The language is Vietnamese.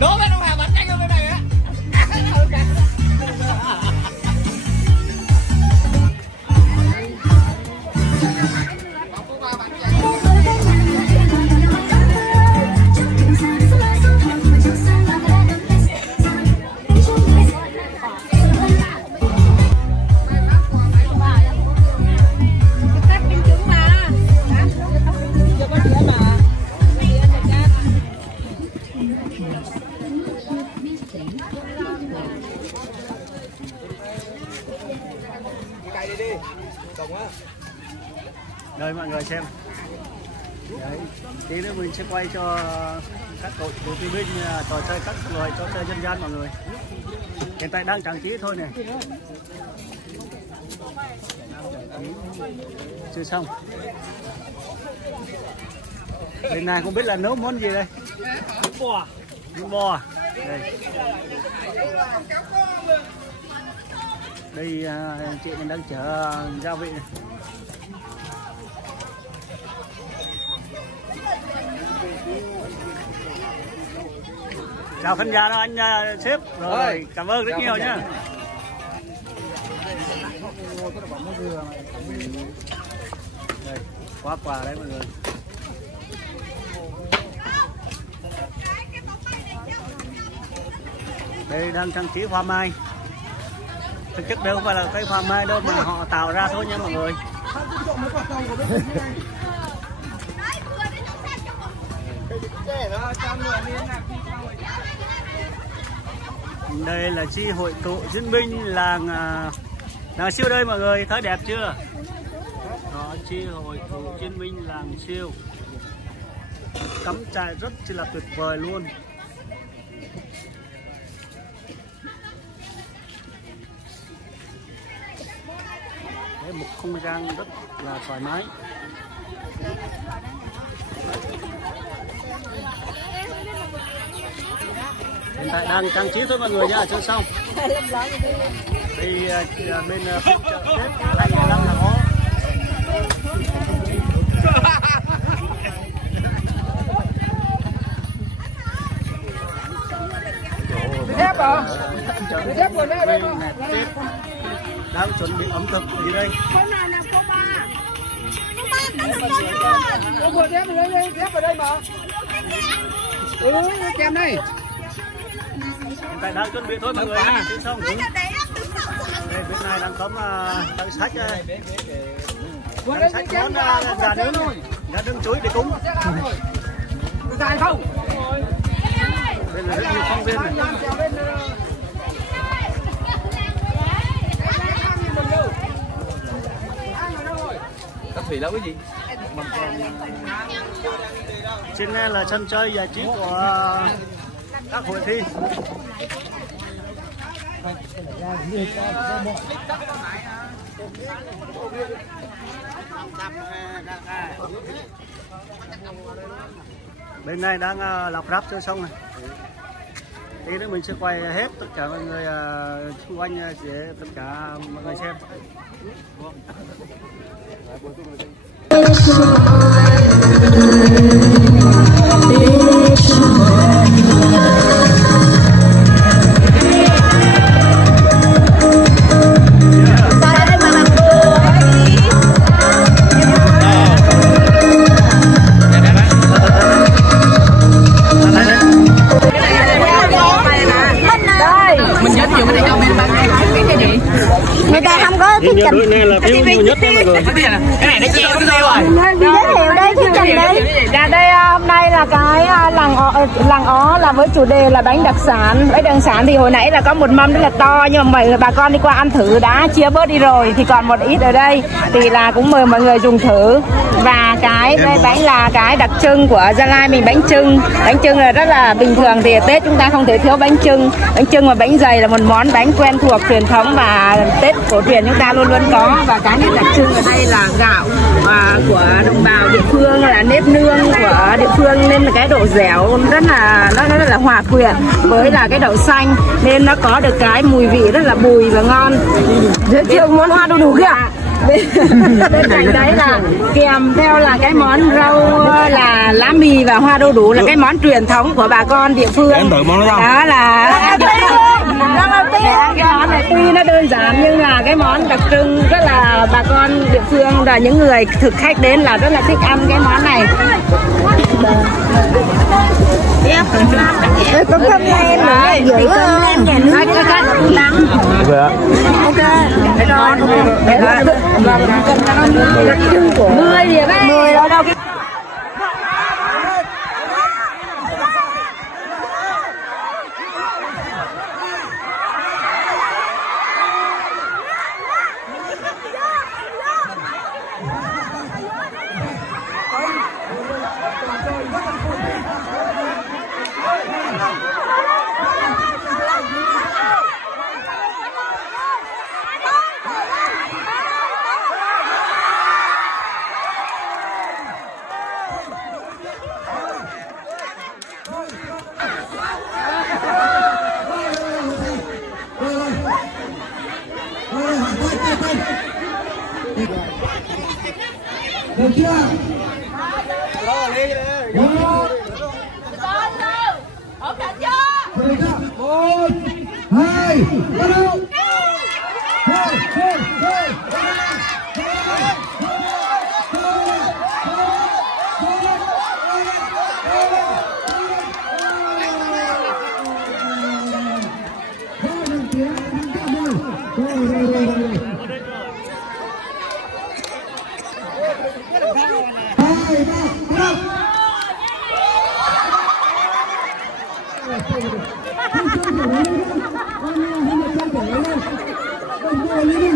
Đố bên ông Hà bắn nhanh hơn bên này á. Đây mọi người xem. Đấy, tí nữa mình sẽ quay cho các cậu cựu chiến binh trò chơi các loại trò chơi dân gian mọi người. Hiện tại đang trang trí thôi này. Chưa xong. Bên này không biết là nấu món gì đây. Bò. Bò. Đây. Đây chị đang chở gia vị này. Chào khán giả đó anh sếp. Rồi, cảm ơn rất nhiều nhá. Đây, quà đấy mọi người. Đây đang trang trí hoa mai. Thực chất đây không phải là cây hoa mai đâu mà họ tạo ra thôi nha mọi người. Đây là chi hội cựu chiến binh làng Siêu đây mọi người, thấy đẹp chưa? Đó, chi hội cựu chiến binh làng Siêu. Cắm trại rất là tuyệt vời luôn. Đấy, một không gian rất là thoải mái. Hiện tại đang trang trí thôi mọi người nhá, chưa xong. Đây bên phiên chợ Tết 25 là có. Thép à? Thép vừa đây đây đang chuẩn bị ẩm thực gì đây? Cô vừa thép ở đây, thép ở đây mà. Kem đây. Tại đang chuẩn bị thôi mọi người, chưa xong. Đây bên này đang có tặng sách đây. Tặng sách món gà nướng chuối để cúng. Dài không? Đây là rất nhiều phóng viên này. Các thủy lâu cái gì? Trên này là sân chơi giải trí của các hội thi. Bên này đang lọc ráp chơi xong này. Tí nữa mình sẽ quay hết tất cả mọi người xung quanh để tất cả mọi người xem. Người ta không có thuyết trình. Cái này là phiếu nhiều nhất đấy mọi người. Cái này nó che không tiêu rồi. Giới thiệu đây thuyết trình đấy. Dạ đây hôm nay là cái làng ó là với chủ đề là bánh đặc sản. Bánh đặc sản thì hồi nãy là có một mâm rất là to nhưng mà bà con đi qua ăn thử đã chia bớt đi rồi thì còn một ít ở đây thì là cũng mời mọi người dùng thử. Và cái bánh là cái đặc trưng của Gia Lai mình, bánh trưng. Bánh trưng là rất là bình thường thì Tết chúng ta không thể thiếu bánh trưng. Bánh trưng và bánh dày là một món bánh quen thuộc truyền thống và Tết cổ truyền chúng ta luôn luôn có. Và cái nét đặc trưng ở đây là gạo của đồng bào địa phương, là nếp nương của địa phương nên là cái độ dẻo rất là hòa quyện với là cái đậu xanh nên nó có được cái mùi vị rất là bùi và ngon. Giới thiệu món hoa đu đủ kìa. Bên cạnh đấy là kèm theo là cái món rau là lá mì và hoa đu đủ là cái món truyền thống của bà con địa phương. Em thử món đó không? Đó là cái món này tuy nó đơn giản nhưng là cái món đặc trưng, rất là bà con địa phương và những người thực khách đến là rất là thích ăn cái món này. Có cơm len nữa, giữ cơm len nhà nước nắng. Ok. 10 điểm ấy. 10 đâu đâu. Được chưa? Một, hai, bắt đầu. Hãy subscribe cho kênh Ghiền Mì Gõ để không bỏ lỡ những video hấp dẫn.